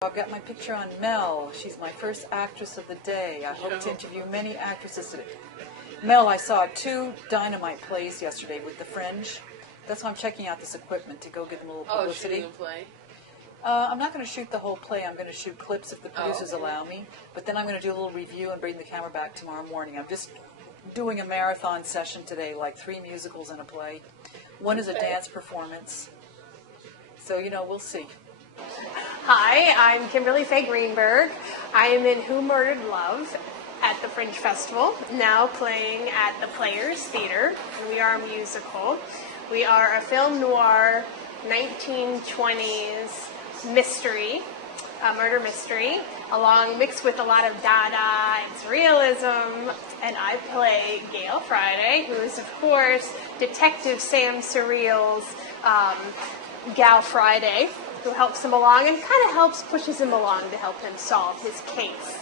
I've got my picture on Mel. She's my first actress of the day. I hope to interview many actresses today. Mel, I saw 2 dynamite plays yesterday with the Fringe. That's why I'm checking out this equipment to go give them a little publicity. Shooting a play? I'm not going to shoot the whole play. I'm going to shoot clips if the producers allow me. But then I'm going to do a little review and bring the camera back tomorrow morning. I'm just doing a marathon session today, like 3 musicals and a play. One is a dance performance. So, we'll see. Hi, I'm Kimberly Faye Greenberg. I am in Who Mudered Love at the Fringe Festival, now playing at the Players Theater. We are a musical. We are a film noir 1920s mystery, a murder mystery, mixed with a lot of Dada and surrealism. And I play Gail Friday, who is, of course, Detective Sam Surreal's Gal Friday, who helps him along and kind of pushes him along to help him solve his case.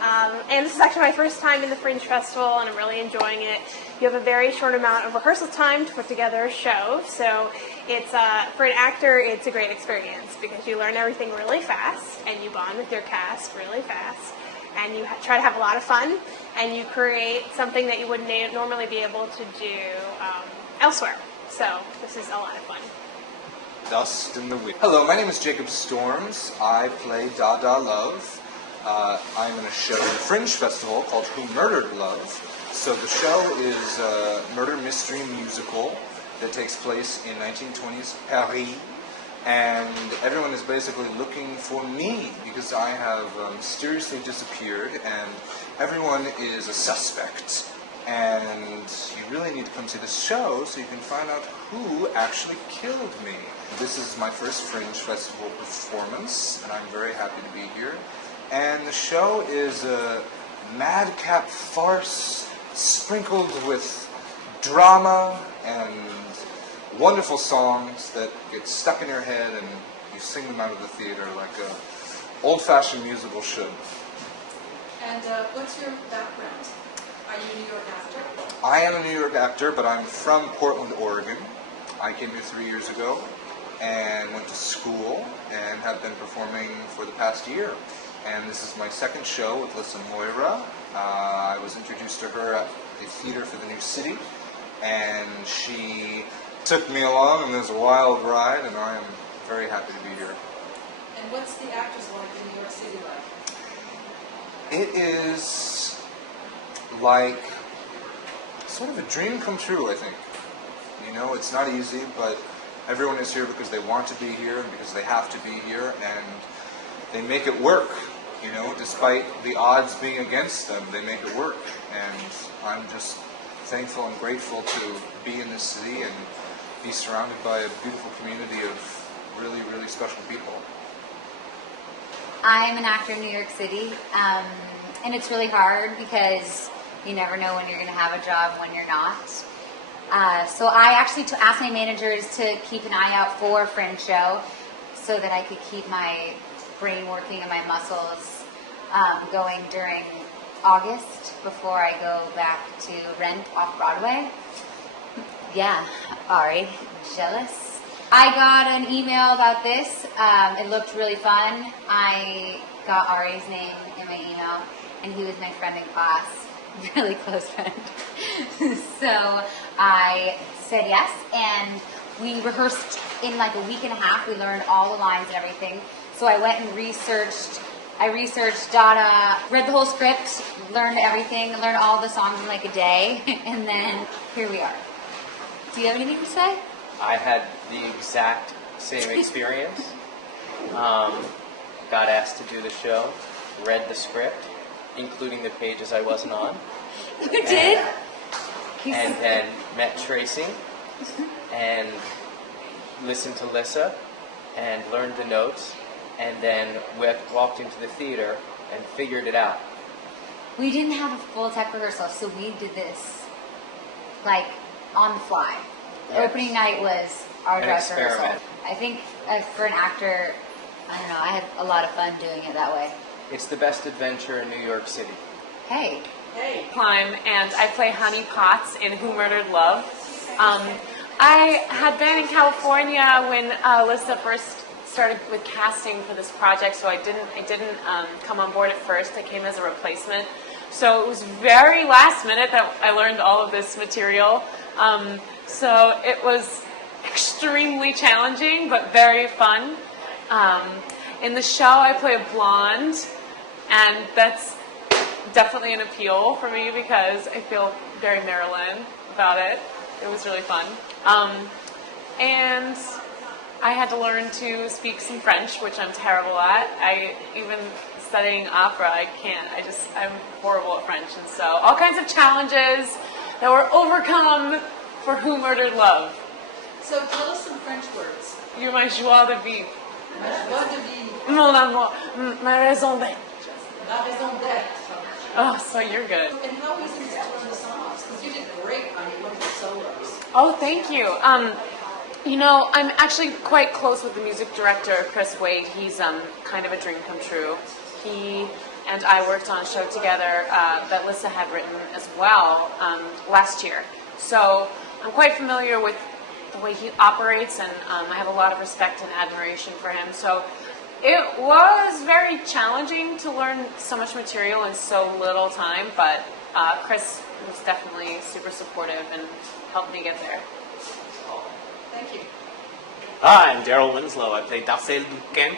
And this is actually my first time in the Fringe Festival, and I'm really enjoying it. You have a very short amount of rehearsal time to put together a show, so it's for an actor, it's a great experience because you learn everything really fast, and you bond with your cast really fast, and you try to have a lot of fun, and you create something that you wouldn't normally be able to do elsewhere. So this is a lot of fun. Dust in the Wind. Hello, my name is Jacob Storms. I play Dada Love. I'm in a show at the Fringe Festival called Who Murdered Love. So the show is a murder mystery musical that takes place in 1920s Paris. And everyone is basically looking for me because I have mysteriously disappeared, and everyone is a suspect. And you really need to come see the show so you can find out who actually killed me. This is my first Fringe Festival performance, and I'm very happy to be here. And the show is a madcap farce sprinkled with drama and wonderful songs that get stuck in your head and you sing them out of the theater like an old-fashioned musical should. And what's your background? Are you a New York actor? I am a New York actor, but I'm from Portland, Oregon. I came here 3 years ago and went to school and have been performing for the past year. And this is my second show with Lisa Moira. I was introduced to her at the Theater for the New City, and she took me along, and it was a wild ride, and I am very happy to be here. And what's the actors like in New York City like? It is like sort of a dream come true, I think. It's not easy, but everyone is here because they want to be here and because they have to be here, and they make it work. Despite the odds being against them, they make it work. And I'm just thankful and grateful to be in this city and be surrounded by a beautiful community of really, really special people. I'm an actor in New York City, and it's really hard because you never know when you're going to have a job when you're not. So I actually asked my managers to keep an eye out for a Fringe show so that I could keep my brain working and my muscles going during August before I go back to Rent off Broadway. Yeah, Ari, jealous. I got an email about this. It looked really fun. I got Ari's name in my email, and he was my friend in class, really close friend. So I said yes, and we rehearsed in like a week and a half. We learned all the lines and everything. So I went and researched Dada, read the whole script, learned everything, learned all the songs in like a day, and then here we are. Do you have anything to say? I had the exact same experience. Got asked to do the show, read the script, including the pages I wasn't on. You did? And then met Tracy and listened to Lissa and learned the notes, and then walked into the theater and figured it out. We didn't have a full tech rehearsal, so we did this like on the fly. The opening night was our dress rehearsal. I think for an actor, I don't know, I had a lot of fun doing it that way. It's the best adventure in New York City. Hey. Climb, and I play Honey Potts in Who Murdered Love. I had been in California when Lissa first started with casting for this project, so I didn't come on board at first. I came as a replacement. So it was very last minute that I learned all of this material. So it was extremely challenging, but very fun. In the show, I play a blonde, and that's definitely an appeal for me because I feel very Marilyn about it. It was really fun. And I had to learn to speak some French, which I'm terrible at. Even studying opera, I'm horrible at French. And so all kinds of challenges that were overcome for Who Murdered Love. So tell us some French words. You're my joie de vivre. Joie de vivre. Mon amour, ma raison d'être. La raison d'être. Oh, so you're good. And how easy is it to learn the songs? Because you did great on your local solos. Oh, thank you. I'm actually quite close with the music director, Chris Wade. He's kind of a dream come true. He and I worked on a show together that Lissa had written as well last year. So I'm quite familiar with the way he operates, and I have a lot of respect and admiration for him. So it was very challenging to learn so much material in so little time, but Chris was definitely super supportive and helped me get there. Thank you. Hi, I'm Daryl Winslow. I play Darcel Duquesne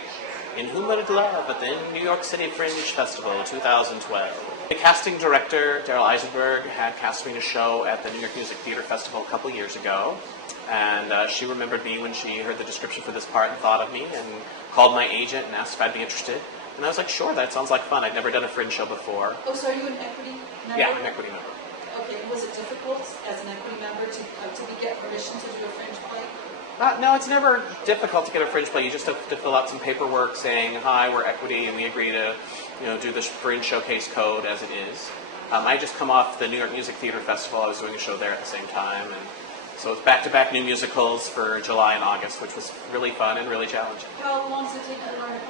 in Who Mudered Love at the New York City Fringe Festival 2012. The casting director, Daryl Eisenberg, had cast me in a show at the New York Music Theater Festival a couple years ago. And she remembered me when she heard the description for this part and thought of me and called my agent and asked if I'd be interested. And I was like, sure, that sounds like fun. I'd never done a Fringe show before. Oh, so are you an equity member? Yeah, I'm an equity member. Okay, was it difficult as an equity member to get permission to do a Fringe play? No, it's never difficult to get a Fringe play. You just have to fill out some paperwork saying, hi, we're equity, and we agree to do this Fringe showcase code as it is. I just come off the New York Music Theater Festival. I was doing a show there at the same time. And so it's back-to-back new musicals for July and August, which was really fun and really challenging. How long does it take to learn a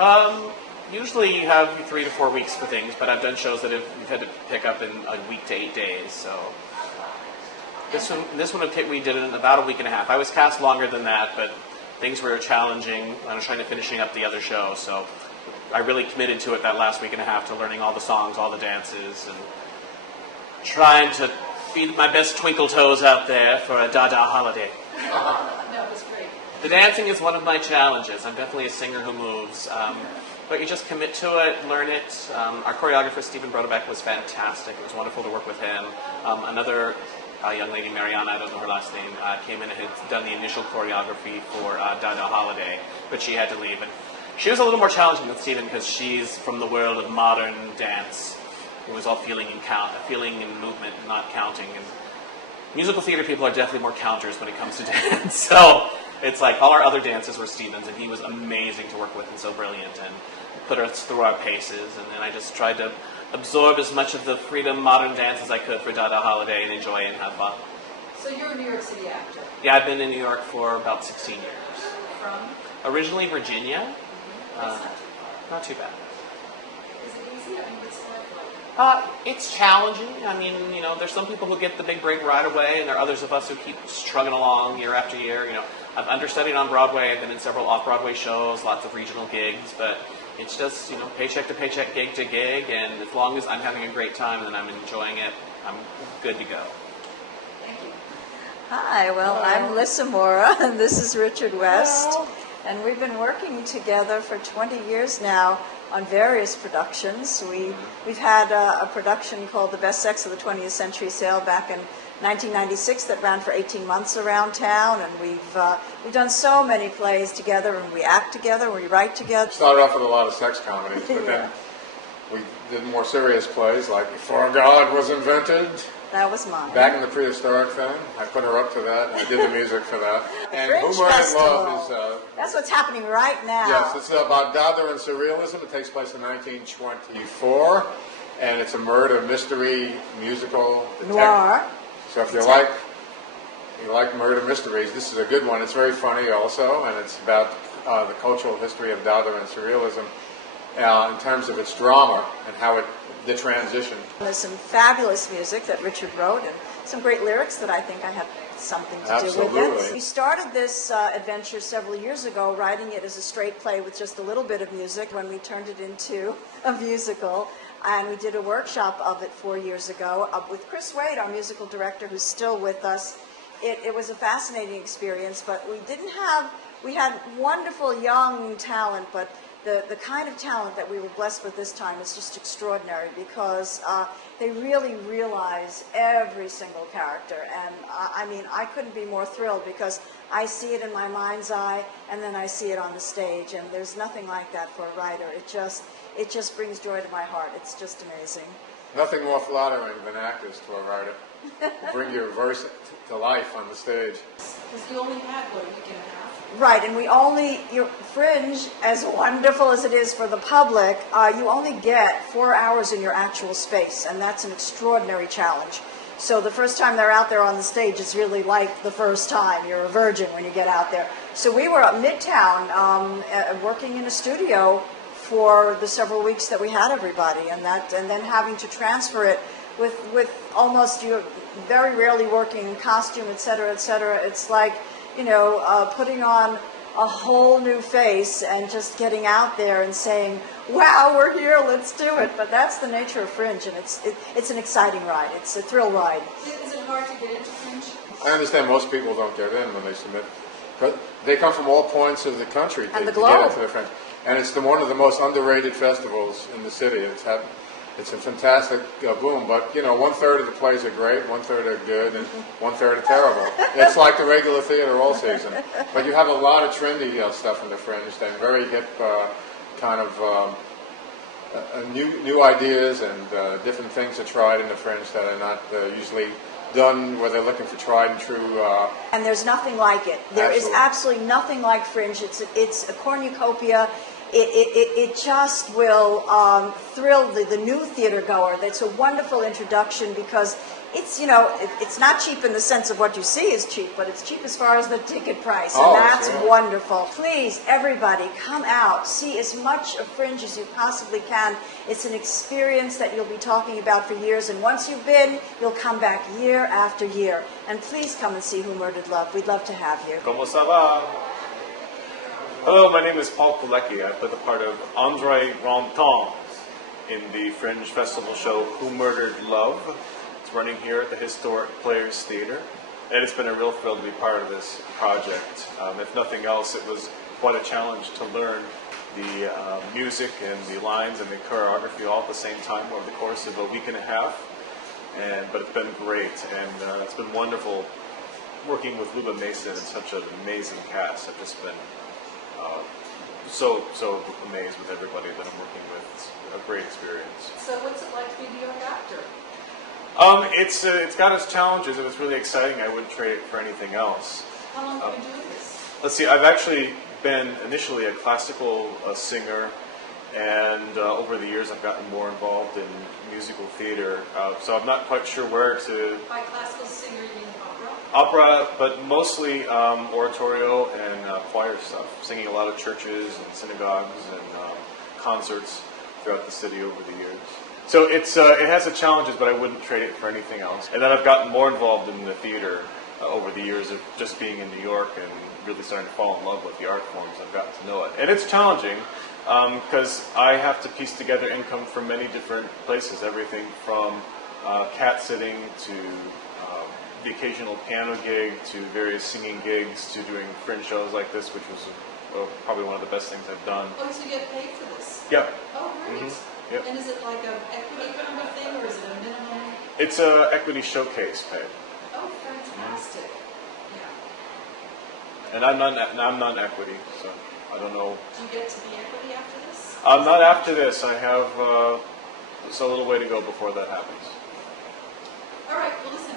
part? Usually you have 3 to 4 weeks for things, but I've done shows that we've had to pick up in a week to 8 days. So this one we did it in about a week and a half. I was cast longer than that, but things were challenging. I was trying to finishing up the other show, so I really committed to it that last week and a half to learning all the songs, all the dances, and trying to be my best twinkle toes out there for a Dada holiday. That was great. The dancing is one of my challenges. I'm definitely a singer who moves. But you just commit to it, learn it. Our choreographer, Stephen Brodebeck, was fantastic. It was wonderful to work with him. Another young lady, Mariana, I don't know her last name, came in and had done the initial choreography for Dada Holiday, but she had to leave. And she was a little more challenging with Stephen because she's from the world of modern dance. It was all feeling and movement, and not counting. And musical theater people are definitely more counters when it comes to dance. So it's like all our other dances were Stephen's, and he was amazing to work with and so brilliant, and put us through our paces. And then I just tried to absorb as much of the freedom modern dance as I could for Dada Holiday and enjoy it and have fun. So you're a New York City actor. Yeah, I've been in New York for about 16 years. From? Originally Virginia. That's Not too bad. Is it easy? I mean, what's it like? It's challenging. I mean, there's some people who get the big break right away, and there are others of us who keep struggling along year after year. I've understudied on Broadway. I've been in several off-Broadway shows, lots of regional gigs, but it's just, paycheck to paycheck, gig to gig, and as long as I'm having a great time and I'm enjoying it, I'm good to go. Thank you. Hi, well, I'm Lissa Mora, and this is Richard West. And we've been working together for 20 years now on various productions. We've had a production called The Best Sex of the 20th Century Sale back in 1996 that ran for 18 months around town, and we've done so many plays together, and we act together, we write together. Started off with a lot of sex comedies, but then we did more serious plays like Before God Was Invented. That was mine. Back in the Prehistoric thing. I put her up to that, and I did the music for that. And Fringe Who Mudered Festival. Love is... That's what's happening right now. Yes, it's about Dada and surrealism. It takes place in 1924, and it's a murder mystery musical. Noir. So if you like murder mysteries, this is a good one. It's very funny also, and it's about the cultural history of Dada and surrealism in terms of its drama and how the transition. There's some fabulous music that Richard wrote and some great lyrics that I think I have something to do with Absolutely. it. We started this adventure several years ago, writing it as a straight play with just a little bit of music. When we turned it into a musical, and we did a workshop of it 4 years ago with Chris Wade, our musical director, who's still with us. It was a fascinating experience, but we had wonderful young talent, but the kind of talent that we were blessed with this time is just extraordinary, because they really realize every single character. And I mean, I couldn't be more thrilled, because I see it in my mind's eye, and then I see it on the stage, and there's nothing like that for a writer. It just brings joy to my heart. It's just amazing. Nothing more flattering than actors to a writer. Bring your verse to life on the stage. Because you only had, what, a week and a half? Right, and Fringe, as wonderful as it is for the public, you only get 4 hours in your actual space, and that's an extraordinary challenge. So the first time they're out there on the stage is really like the first time. You're a virgin when you get out there. So we were up Midtown working in a studio for the several weeks that we had everybody, and then having to transfer it with almost, you very rarely working in costume, et cetera, et cetera. It's like, putting on a whole new face and just getting out there and saying, wow, we're here, let's do it. But that's the nature of Fringe, and it's an exciting ride. It's a thrill ride. Is it hard to get into Fringe? I understand most people don't get in when they submit. But they come from all points of the country And the to globe. get into the Fringe. And it's one of the most underrated festivals in the city. It's a fantastic boom, but 1/3 of the plays are great, 1/3 are good, and 1/3 are terrible. It's like the regular theater all season. But you have a lot of trendy stuff in the Fringe, and very hip kind of new ideas and different things are tried in the Fringe that are not usually done, where they're looking for tried and true. And there's nothing like it. There is Absolutely. absolutely nothing like Fringe. It's a cornucopia. It just will thrill the new theater goer. It's a wonderful introduction, because it's not cheap in the sense of what you see is cheap, but it's cheap as far as the ticket price, and that's sure. wonderful. Please, everybody, come out, see as much of Fringe as you possibly can. It's an experience that you'll be talking about for years, and once you've been, you'll come back year after year. And please come and see Who Mudered Love. We'd love to have you. Como ça va? Hello, my name is Paul Kulecki. I play the part of Andre Ranton in the Fringe Festival show Who Mudered Love. It's running here at the historic Players Theater, and it's been a real thrill to be part of this project. If nothing else, it was quite a challenge to learn the music and the lines and the choreography all at the same time over the course of a week and a half. But it's been great, and it's been wonderful working with Luba Mason and such an amazing cast. I've just been so amazed with everybody that I'm working with. It's a great experience. So what's it like to be a New York actor? It's got its challenges, and it's really exciting. I wouldn't trade it for anything else. How long have you been doing this? Let's see, I've actually been initially a classical singer, and over the years I've gotten more involved in musical theater. So I'm not quite sure where to... By classical singer, you mean opera? Opera, but mostly oratorio and choir stuff. Singing a lot of churches and synagogues and concerts throughout the city over the years. So it has its challenges, but I wouldn't trade it for anything else. And then I've gotten more involved in the theater over the years of just being in New York and really starting to fall in love with the art forms. I've gotten to know it. And it's challenging because I have to piece together income from many different places, everything from cat sitting to the occasional piano gig to various singing gigs to doing Fringe shows like this, which was probably one of the best things I've done. Oh, so you get paid for this? Yeah. Oh, great. Mm-hmm. Yep. And is it like an equity kind of thing, or is it a minimum? It's a equity showcase pay. Oh, fantastic. Yeah. And I'm not equity, so I don't know. Do you get to be equity after this? Not after this. I have a little way to go before that happens. All right, well, listen,